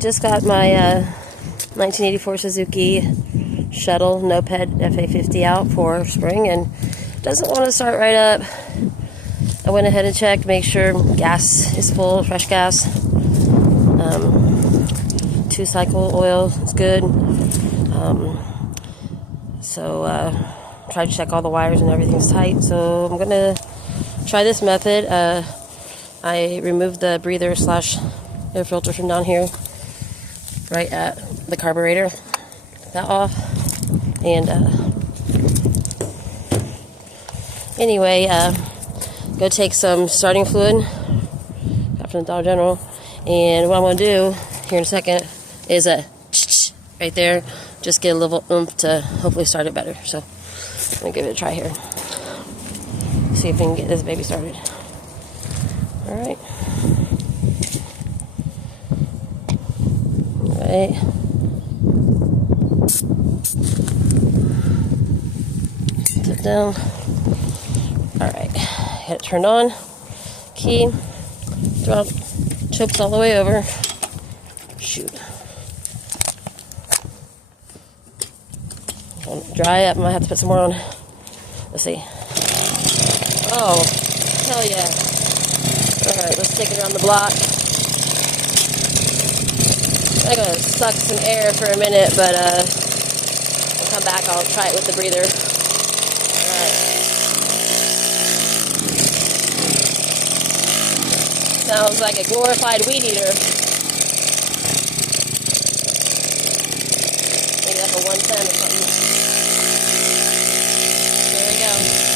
Just got my 1984 Suzuki Shuttle Noped FA50 out for spring, and doesn't want to start right up. I went ahead and checked, make sure gas is full, fresh gas. 2-cycle oil is good. Try to check all the wires and everything's tight. So I'm gonna try this method. I removed the breather / air filter from down here, right at the carburetor. Get that off. And anyway, go take some starting fluid, got from the Dollar General, and what I'm going to do here in a second is right there, just get a little oomph to hopefully start it better. So I'm going to give it a try here, see if we can get this baby started. Alright. Alright. Sit down. Alright, get it turned on. Key. Drop. Chokes all the way over. Shoot. Dry up. I might have to put some more on. Let's see. Oh, hell yeah. Alright, let's take it around the block. I'm gonna suck some air for a minute, but I'll come back. I'll try it with the breather. Alright. Sounds like a glorified weed eater. Maybe like a 110 or something. There we go.